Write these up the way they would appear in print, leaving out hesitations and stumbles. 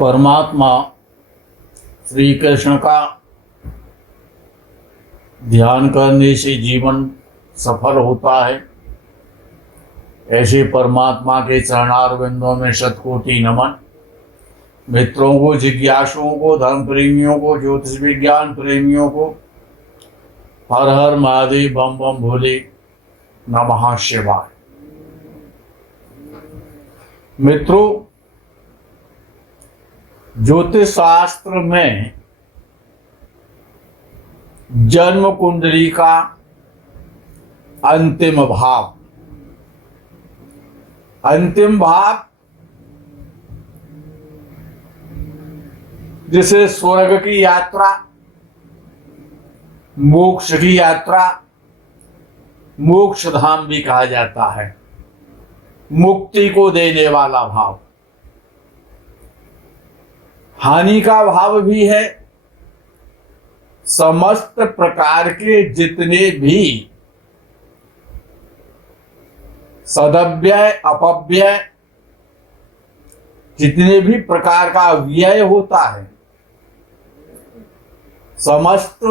परमात्मा श्री कृष्ण का ध्यान करने से जीवन सफल होता है। ऐसे परमात्मा के चरणारविंदों में शतकोटि नमन। मित्रों को, जिज्ञासुओं को, धर्म प्रेमियों को, ज्योतिष विज्ञान प्रेमियों को हर हर महादेव, बम बम भोले, नमः शिवाय। मित्रों, ज्योतिष शास्त्र में जन्म कुंडली का अंतिम भाग जिसे स्वर्ग की यात्रा, मोक्ष की यात्रा, मोक्ष धाम भी कहा जाता है, मुक्ति को देने वाला भाव। हानि का भाव भी है। समस्त प्रकार के जितने भी सदव्यय, अपव्यय, जितने भी प्रकार का व्यय होता है, समस्त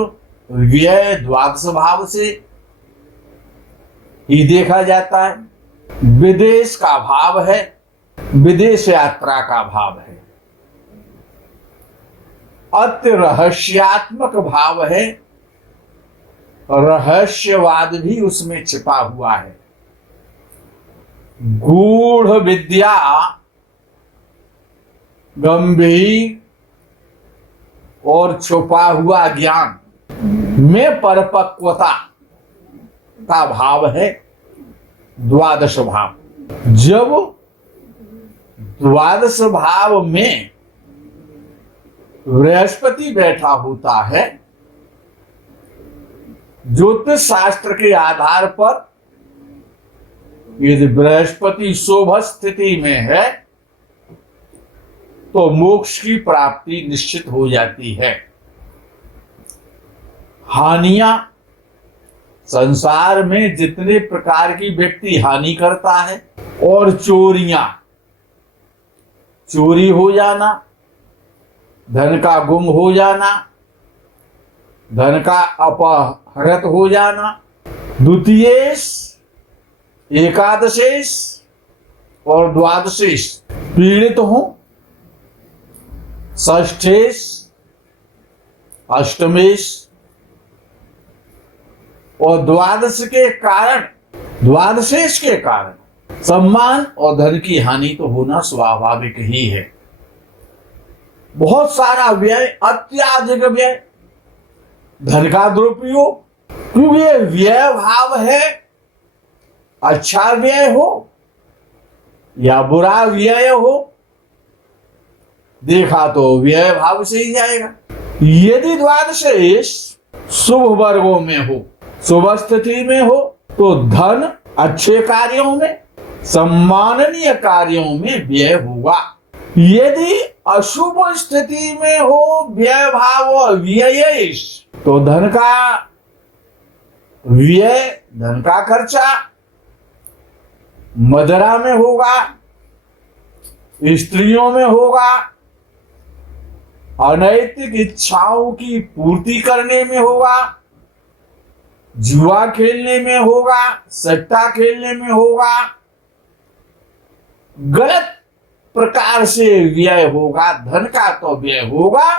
व्यय द्वादश भाव से ही देखा जाता है। विदेश का भाव है, विदेश यात्रा का भाव है, अति रहस्यात्मक भाव है, रहस्यवाद भी उसमें छिपा हुआ है। गूढ़ विद्या, गंभीर और छुपा हुआ ज्ञान में परिपक्वता का भाव है द्वादश भाव। जब द्वादश भाव में बृहस्पति बैठा होता है, ज्योतिष शास्त्र के आधार पर यदि बृहस्पति शुभ स्थिति में है तो मोक्ष की प्राप्ति निश्चित हो जाती है। हानियां, संसार में जितने प्रकार की व्यक्ति हानि करता है, और चोरियां, चोरी हो जाना, धन का गुम हो जाना, धन का अपहृत हो जाना, द्वितीयेश, एकादशेश और द्वादशेश पीड़ित हो, षष्ठेश, अष्टमेश और द्वादश के कारण, द्वादशेश के कारण सम्मान और धन की हानि तो होना स्वाभाविक ही है। बहुत सारा व्यय, अत्याधिक व्यय, धन का दुरुपयोग, क्योंकि ये व्यय भाव है। अच्छा व्यय हो या बुरा व्यय हो, देखा तो व्यय भाव से ही जाएगा। यदि द्वादशेश शुभ वर्गों में हो, शुभ स्थिति में हो, तो धन अच्छे कार्यों में, सम्माननीय कार्यों में व्यय होगा। यदि अशुभ स्थिति में हो व्यय भाव व्ययेश, तो धन का व्यय, धन का खर्चा मदिरा में होगा, स्त्रियों में होगा, अनैतिक इच्छाओं की पूर्ति करने में होगा, जुआ खेलने में होगा, सट्टा खेलने में होगा, गलत प्रकार से व्यय होगा। धन का तो व्यय होगा,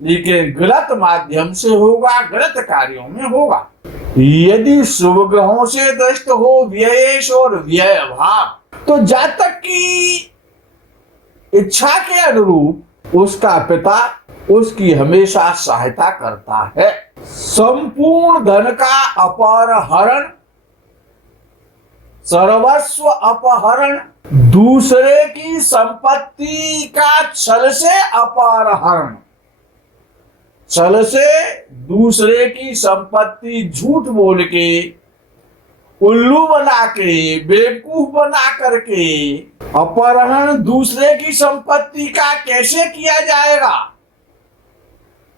लेकिन गलत माध्यम से होगा, गलत कार्यों में होगा। यदि शुभ ग्रहों से दृष्ट हो व्ययेश और व्यय भाव, तो जातक की इच्छा के अनुरूप उसका पिता उसकी हमेशा सहायता करता है। संपूर्ण धन का अपहरण, सर्वस्व अपहरण, दूसरे की संपत्ति का छल से अपहरण, छल से दूसरे की संपत्ति झूठ बोल के, उल्लू बना के, बेवकूफ बना करके अपहरण दूसरे की संपत्ति का कैसे किया जाएगा,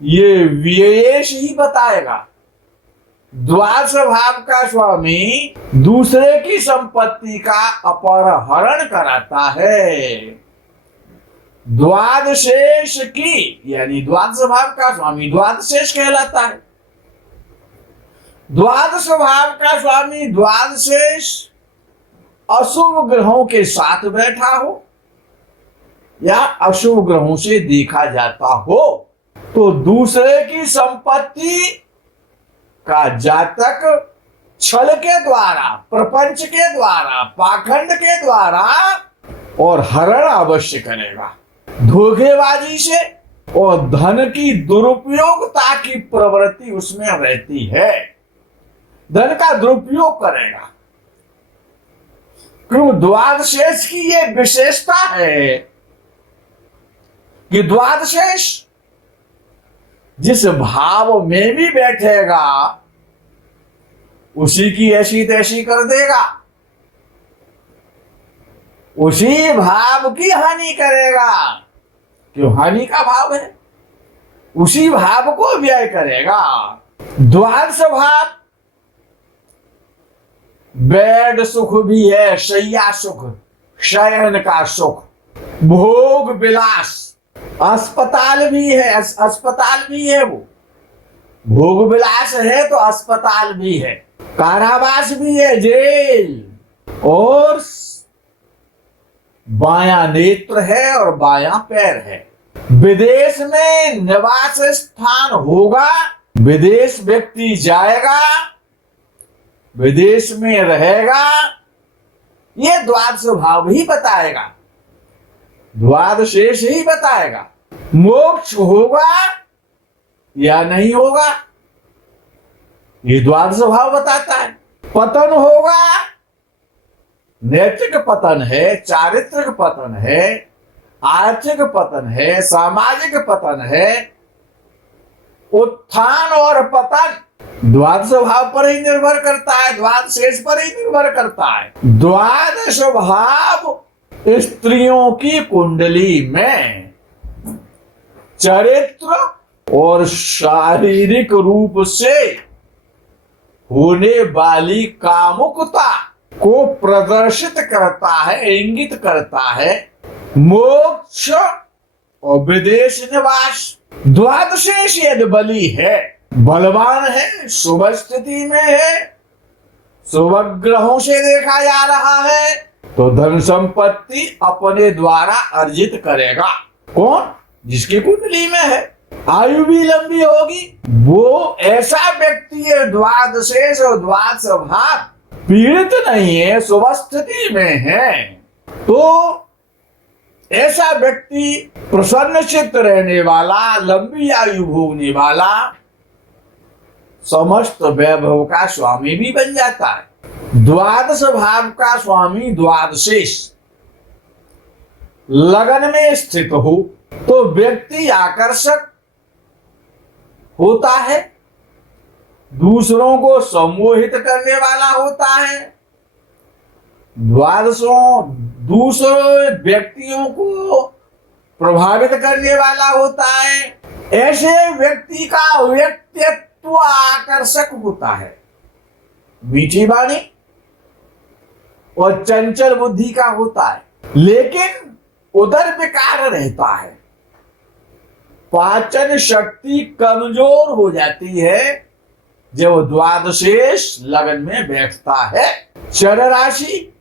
ये व्ययेश ही बताएगा। द्वादश भाव का स्वामी दूसरे की संपत्ति का अपहरण कराता है। द्वादशेष की, यानी द्वादश भाव का स्वामी द्वादशेष कहलाता है। द्वादश भाव का स्वामी द्वादशेष अशुभ ग्रहों के साथ बैठा हो या अशुभ ग्रहों से देखा जाता हो तो दूसरे की संपत्ति का जातक छल के द्वारा, प्रपंच के द्वारा, पाखंड के द्वारा और हरण अवश्य करेगा। धोखेबाजी से और धन की दुरुपयोगता की प्रवृत्ति उसमें रहती है, धन का दुरुपयोग करेगा। क्यों? द्वादशेष की ये विशेषता है कि द्वादशेष जिस भाव में भी बैठेगा उसी की ऐसी तैसी कर देगा, उसी भाव की हानि करेगा। क्यों? हानि का भाव है, उसी भाव को व्यय करेगा। द्वादश भाव बेड सुख भी है, शैया सुख, शयन का सुख, भोग विलास, अस्पताल भी है, अस्पताल भी है, वो भोग विलास है तो अस्पताल भी है, कारावास भी है, जेल, और बायां नेत्र है और बायां पैर है। विदेश में निवास स्थान होगा, विदेश व्यक्ति जाएगा, विदेश में रहेगा, ये द्वादश भाव ही बताएगा, द्वादशेष ही बताएगा। मोक्ष होगा या नहीं होगा ये द्वादश भाव बताता है। पतन होगा, नैतिक पतन है, चारित्रिक पतन है, आर्थिक पतन है, सामाजिक पतन है, उत्थान और पतन द्वादश भाव पर ही निर्भर करता है, द्वादशेष पर ही निर्भर करता है। द्वादश भाव स्त्रियों की कुंडली में चरित्र और शारीरिक रूप से होने वाली कामुकता को प्रदर्शित करता है, इंगित करता है। मोक्ष और विदेश निवास। द्वादशेष यदि बली है, बलवान है, शुभ स्थिति में है, शुभ ग्रहों से देखा जा रहा है, तो धन संपत्ति अपने द्वारा अर्जित करेगा। कौन? जिसकी कुंडली में है। आयु भी लंबी होगी। वो ऐसा व्यक्ति है, द्वादशेष और द्वादश भाव पीड़ित नहीं है, शुभ स्थिति में है, तो ऐसा व्यक्ति प्रसन्न चित्त रहने वाला, लंबी आयु भोगने वाला, समस्त वैभव का स्वामी भी बन जाता है। द्वादश भाव का स्वामी द्वादशेष लगन में स्थित हो तो व्यक्ति आकर्षक होता है, दूसरों को सम्मोहित करने वाला होता है, दूसरे व्यक्तियों को प्रभावित करने वाला होता है। ऐसे व्यक्ति का व्यक्तित्व आकर्षक होता है, मीठी वाणी और चंचल बुद्धि का होता है, लेकिन उदर विकार रहता है, पाचन शक्ति कमजोर हो जाती है जब द्वादशेष लगन में बैठता है। चर राशि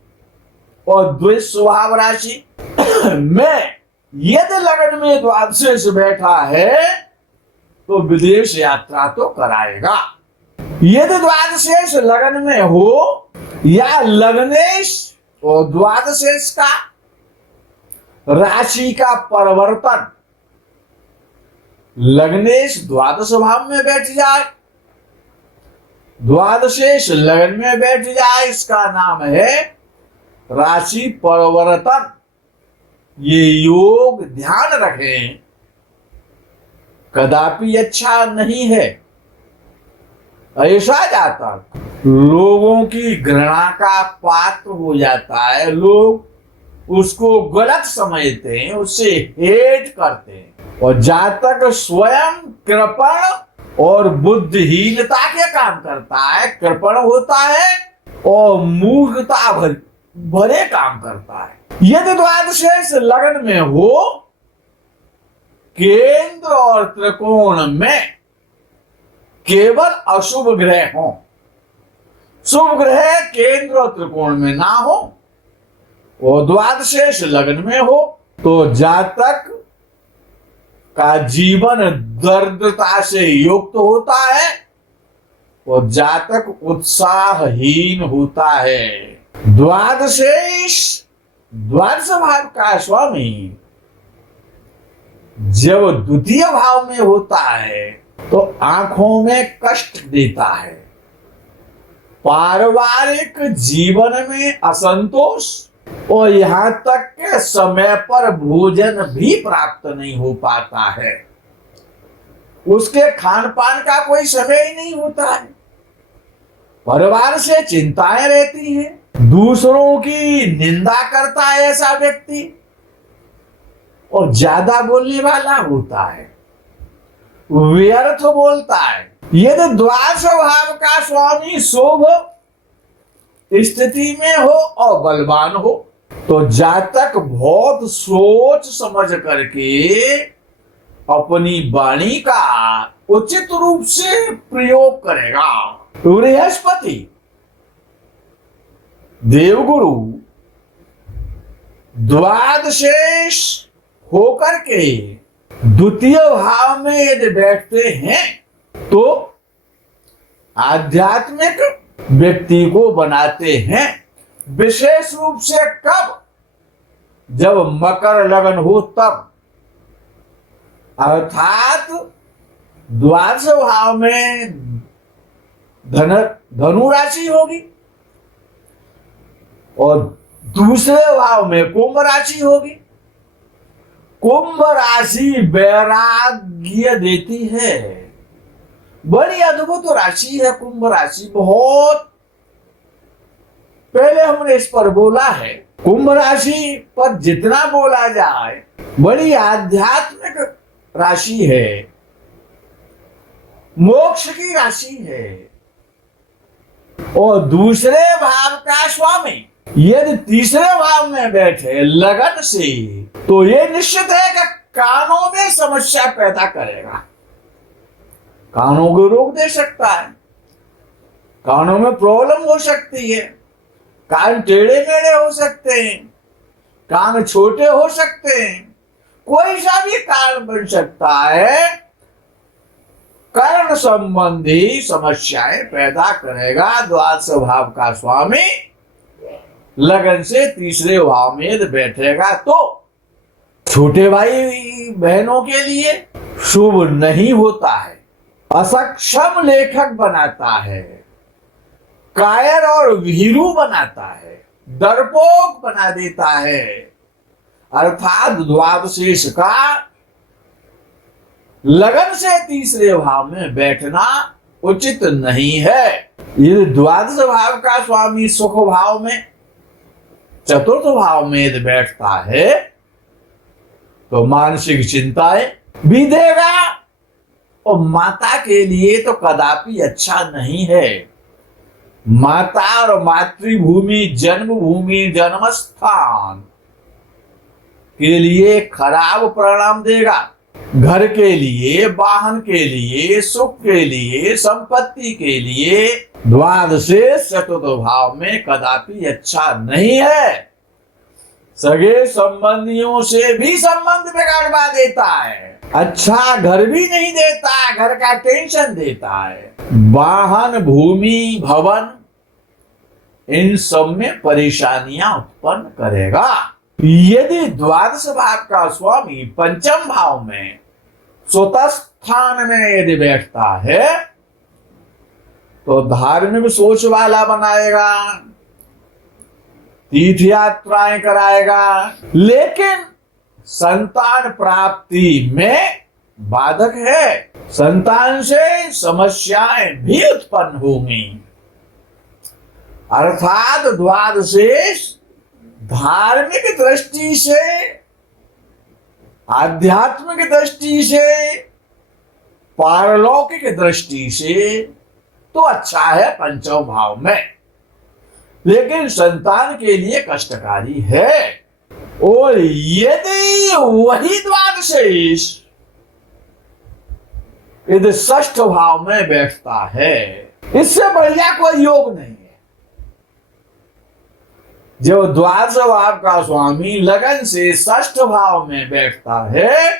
और द्विज स्वभाव राशि में यदि लगन में द्वादशेष बैठा है तो विदेश यात्रा तो कराएगा। यदि द्वादशेष लगन में हो या लग्नेश और द्वादशेष का राशि का परिवर्तन, लग्नेश द्वादश भाव में बैठ जाए, द्वादशेष लगन में बैठ जाए, इसका नाम है राशि परिवर्तन। ये योग ध्यान रखें, कदापि अच्छा नहीं है। ऐसा जातक लोगों की घृणा का पात्र हो जाता है, लोग उसको गलत समझते हैं, उससे हेट करते हैं, और जातक स्वयं कृपण और बुद्धिहीनता के काम करता है, कृपण होता है और मूर्खता भरे काम करता है। यदि द्वादशेष लगन में हो केंद्र और त्रिकोण में केवल अशुभ ग्रह हो, शुभ ग्रह केंद्र और त्रिकोण में ना हो, वो द्वादशेष लग्न में हो, तो जातक का जीवन दरिद्रता से युक्त होता है, वो जातक उत्साहहीन होता है। द्वादश भाव का स्वामी जब द्वितीय भाव में होता है तो आंखों में कष्ट देता है, पारिवारिक जीवन में असंतोष, और यहां तक के समय पर भोजन भी प्राप्त नहीं हो पाता है। उसके खान पान का कोई समय ही नहीं होता है, परिवार से चिंताएं रहती हैं, दूसरों की निंदा करता है ऐसा व्यक्ति, और ज्यादा बोलने वाला होता है, व्यर्थ बोलता है। यदि द्वादश भाव का स्वामी शुभ स्थिति में हो और बलवान हो तो जातक बहुत सोच समझ करके अपनी वाणी का उचित रूप से प्रयोग करेगा। बृहस्पति देवगुरु द्वादशेष होकर के द्वितीय भाव में यदि बैठते हैं तो आध्यात्मिक व्यक्ति को बनाते हैं, विशेष रूप से कब, जब मकर लगन हो तब, अर्थात द्वादश भाव में धनु राशि होगी और दूसरे भाव में कुंभ राशि होगी। कुंभ राशि वैराग्य देती है, बड़ी अद्भुत राशि है कुंभ राशि। बहुत पहले हमने इस पर बोला है, कुंभ राशि पर जितना बोला जाए बड़ी आध्यात्मिक राशि है, मोक्ष की राशि है। और दूसरे भाव का स्वामी यदि तीसरे भाव में बैठे लगन से तो ये निश्चित है कि कानों में समस्या पैदा करेगा, कानों को रोक दे सकता है, कानों में प्रॉब्लम हो सकती है, कान टेढ़े मेढ़े हो सकते हैं, कान छोटे हो सकते हैं, कोई सा भी कारण बन सकता है, कर्ण संबंधी समस्याएं पैदा करेगा। द्वादश भाव का स्वामी लगन से तीसरे भाव में बैठेगा तो छोटे भाई बहनों के लिए शुभ नहीं होता है, असक्षम लेखक बनाता है, कायर और भीरू बनाता है, डरपोक बना देता है। अर्थात द्वादशेष का लगन से तीसरे भाव में बैठना उचित नहीं है। यदि द्वादश भाव का स्वामी सुख भाव में, चतुर्थ भाव में यदि बैठता है तो मानसिक चिंताएं भी देगा और माता के लिए तो कदापि अच्छा नहीं है। माता और मातृभूमि, जन्मभूमि, जन्म स्थान के लिए खराब परिणाम देगा। घर के लिए, वाहन के लिए, सुख के लिए, संपत्ति के लिए द्वादशेष चतुर्थ भाव में कदापि अच्छा नहीं है। सगे संबंधियों से भी संबंध बिगाड़वा देता है, अच्छा घर भी नहीं देता, घर का टेंशन देता है, वाहन, भूमि, भवन, इन सब में परेशानियां उत्पन्न करेगा। यदि द्वादश भाव का स्वामी पंचम भाव में स्वतः स्थान में यदि बैठता है तो धार्मिक सोच वाला बनाएगा, तीर्थ यात्राएं कराएगा, लेकिन संतान प्राप्ति में बाधक है, संतान से समस्याएं भी उत्पन्न होंगी। अर्थात द्वादशेष धार्मिक दृष्टि से, आध्यात्मिक दृष्टि से, पारलौकिक दृष्टि से तो अच्छा है पंचम भाव में, लेकिन संतान के लिए कष्टकारी है। और यदि वही द्वादशेष यदि षष्ठ भाव में बैठता है, इससे बढ़िया कोई योग नहीं है। जब द्वादश भाव का स्वामी लगन से षष्ठ भाव में बैठता है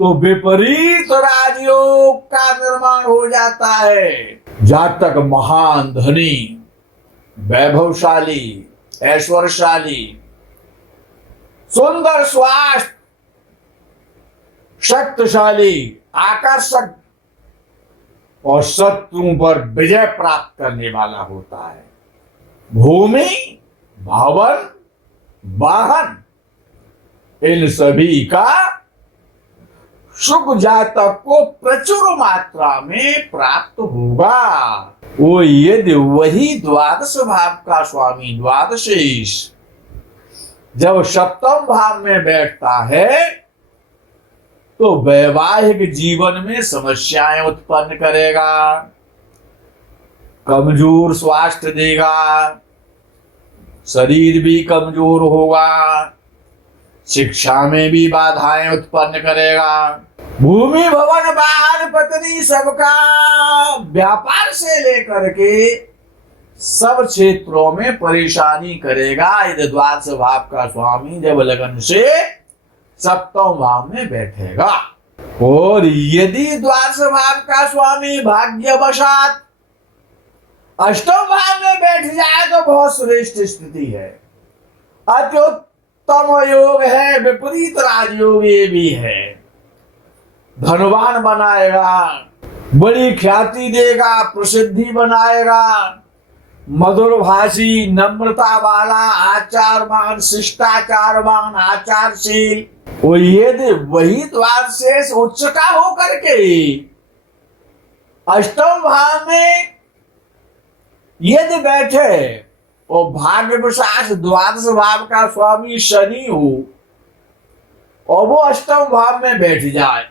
तो विपरीत राजयोग का निर्माण हो जाता है। जातक महान धनी, वैभवशाली, ऐश्वर्यशाली, सुंदर स्वास्थ्य, शक्तिशाली, आकर्षक और शत्रुओं पर विजय प्राप्त करने वाला होता है। भूमि, भवन, वाहन, इन सभी का शुभ जातक को प्रचुर मात्रा में प्राप्त होगा। वो यदि वही द्वादश भाव का स्वामी द्वादशीश जब सप्तम भाव में बैठता है तो वैवाहिक जीवन में समस्याएं उत्पन्न करेगा, कमजोर स्वास्थ्य देगा, शरीर भी कमजोर होगा, शिक्षा में भी बाधाएं उत्पन्न करेगा। भूमि, भवन, वाहन, पत्नी, सबका व्यापार से लेकर के सब क्षेत्रों में परेशानी करेगा। यदि द्वादश भाव का स्वामी जब लगन से सप्तम भाव में बैठेगा। और यदि द्वादश भाव का स्वामी भाग्यवशात अष्टम भाव में बैठ जाए तो बहुत श्रेष्ठ स्थिति है, अत्युत्तम योग है, विपरीत राजयोग ये भी है। धनवान बनाएगा, बड़ी ख्याति देगा, प्रसिद्धि बनाएगा, मधुर भाषी, नम्रता वाला, आचारवान, शिष्टाचारवान, आचारशील। वो यदि वही द्वार से उच्च का होकर के अष्टम भाव में यदि बैठे और भाग्यवशात द्वादश भाव का स्वामी शनि हो और वो अष्टम भाव में बैठ जाए,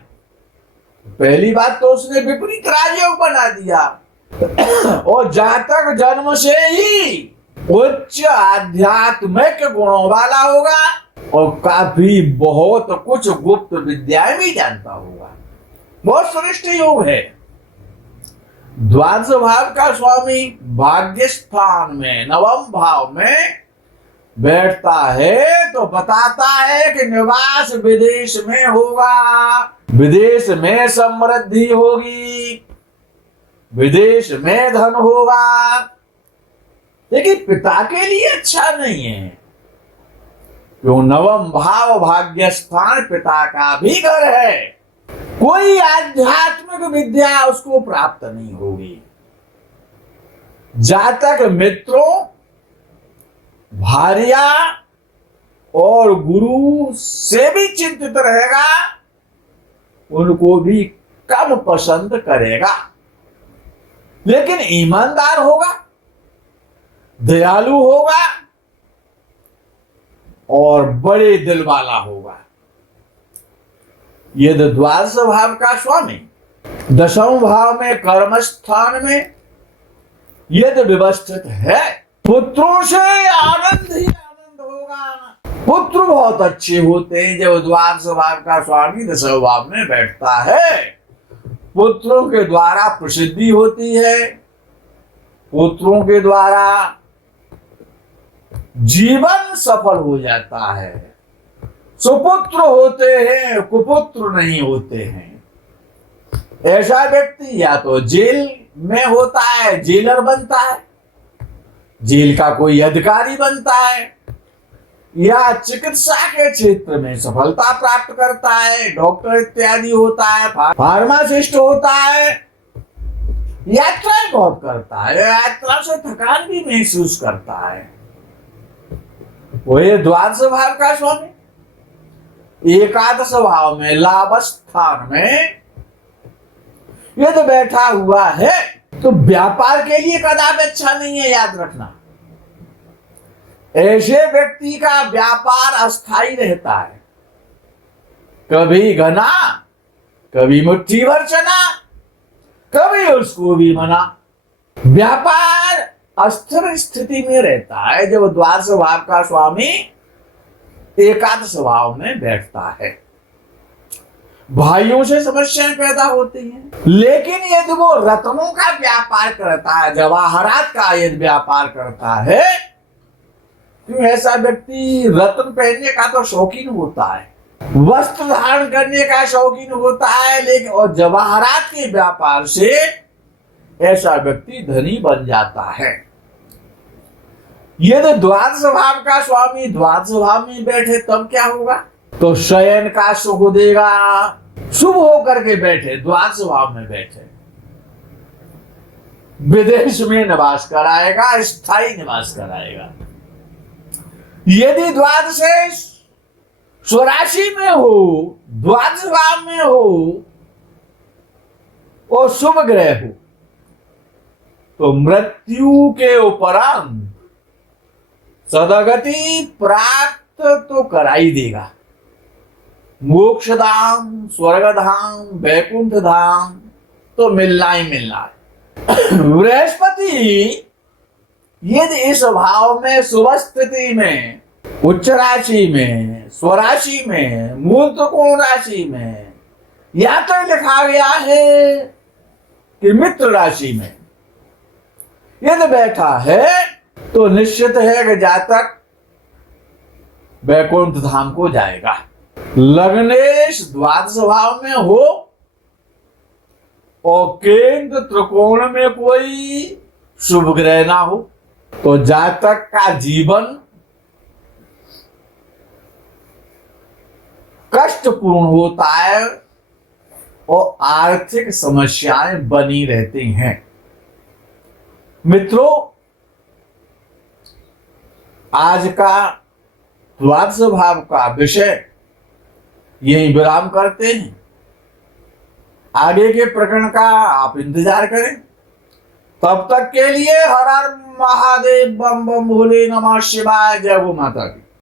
पहली बात तो उसने विपरीत राजयोग बना दिया और जातक जन्म से ही उच्च आध्यात्मिक गुणों वाला होगा और काफी बहुत कुछ गुप्त विद्याएं भी जानता होगा। बहुत श्रेष्ठ योग है। द्वादश भाव का स्वामी भाग्य स्थान में नवम भाव में बैठता है तो बताता है कि निवास विदेश में होगा, विदेश में समृद्धि होगी, विदेश में धन होगा। लेकिन पिता के लिए अच्छा नहीं है, क्यों? नवम भाव भाग्य स्थान पिता का भी घर है, कोई आध्यात्मिक विद्या उसको प्राप्त नहीं होगी। जातक मित्रों, भार्या और गुरु से भी चिंतित रहेगा, उनको भी कम पसंद करेगा, लेकिन ईमानदार होगा, दयालु होगा और बड़े दिल वाला होगा। यदि द्वादश भाव का स्वामी दशम भाव में कर्म स्थान में यदि व्यवस्थित है, पुत्रों से आनंद ही आनंद होगा। पुत्र बहुत अच्छे होते हैं जब द्वादश भाव का स्वामी दशम भाव में बैठता है। पुत्रों के द्वारा प्रसिद्धि होती है, पुत्रों के द्वारा जीवन सफल हो जाता है। सुपुत्र होते हैं, कुपुत्र नहीं होते हैं। ऐसा व्यक्ति या तो जेल में होता है, जेलर बनता है, जेल का कोई अधिकारी बनता है, या चिकित्सा के क्षेत्र में सफलता प्राप्त करता है, डॉक्टर इत्यादि होता है, फार्मासिस्ट होता है, यात्राएं बहुत करता है, यात्रा से थकान भी महसूस करता है। वो ये द्वादश भाव का स्वामी एकादश भाव में लाभ स्थान में यदि बैठा हुआ है तो व्यापार के लिए कदापि अच्छा नहीं है, याद रखना। ऐसे व्यक्ति का व्यापार अस्थायी रहता है, कभी घना, कभी मुट्ठी भर चना, कभी उसको भी मना। व्यापार अस्थिर स्थिति में रहता है जब द्वादश भाव का स्वामी एकादश भाव में बैठता है। भाइयों से समस्याएं पैदा होती हैं। लेकिन यदि वो रत्नों का व्यापार करता है, जवाहरात का यदि व्यापार करता है, क्यों ऐसा व्यक्ति रत्न पहनने का तो शौकीन होता है, वस्त्र धारण करने का शौकीन होता है, लेकिन और जवाहरात के व्यापार से ऐसा व्यक्ति धनी बन जाता है। यदि द्वादश भाव का स्वामी द्वादश भाव में बैठे तब क्या होगा? तो शयन का सुख देगा। शुभ होकर के बैठे, द्वादश भाव में बैठे, विदेश में निवास कराएगा, स्थायी निवास कराएगा। यदि द्वादश स्वराशि में हो, द्वादश भाव में हो और शुभ ग्रह हो, तो मृत्यु के उपरांत सदगति प्राप्त तो करा ही देगा। मोक्ष धाम, स्वर्ग धाम, वैकुंठ धाम तो मिलना ही मिलना है। बृहस्पति यदि इस भाव में शुभ स्थिति में, उच्च राशि में, स्वराशि में, मूल त्रिकोण राशि में, या तो लिखा गया है कि मित्र राशि में यदि बैठा है तो निश्चित है कि जातक वैकुंठ धाम को जाएगा। लग्नेश द्वादश भाव में हो और केंद्र त्रिकोण में कोई शुभ ग्रह ना हो तो जातक का जीवन कष्टपूर्ण होता है और आर्थिक समस्याएं बनी रहती हैं। मित्रों, आज का द्वादश भाव का विषय यही विराम करते हैं। आगे के प्रकरण का आप इंतजार करें। तब तक के लिए हर हर महादेव, बम बम भोले, नमः शिवाय, जय गो माता की।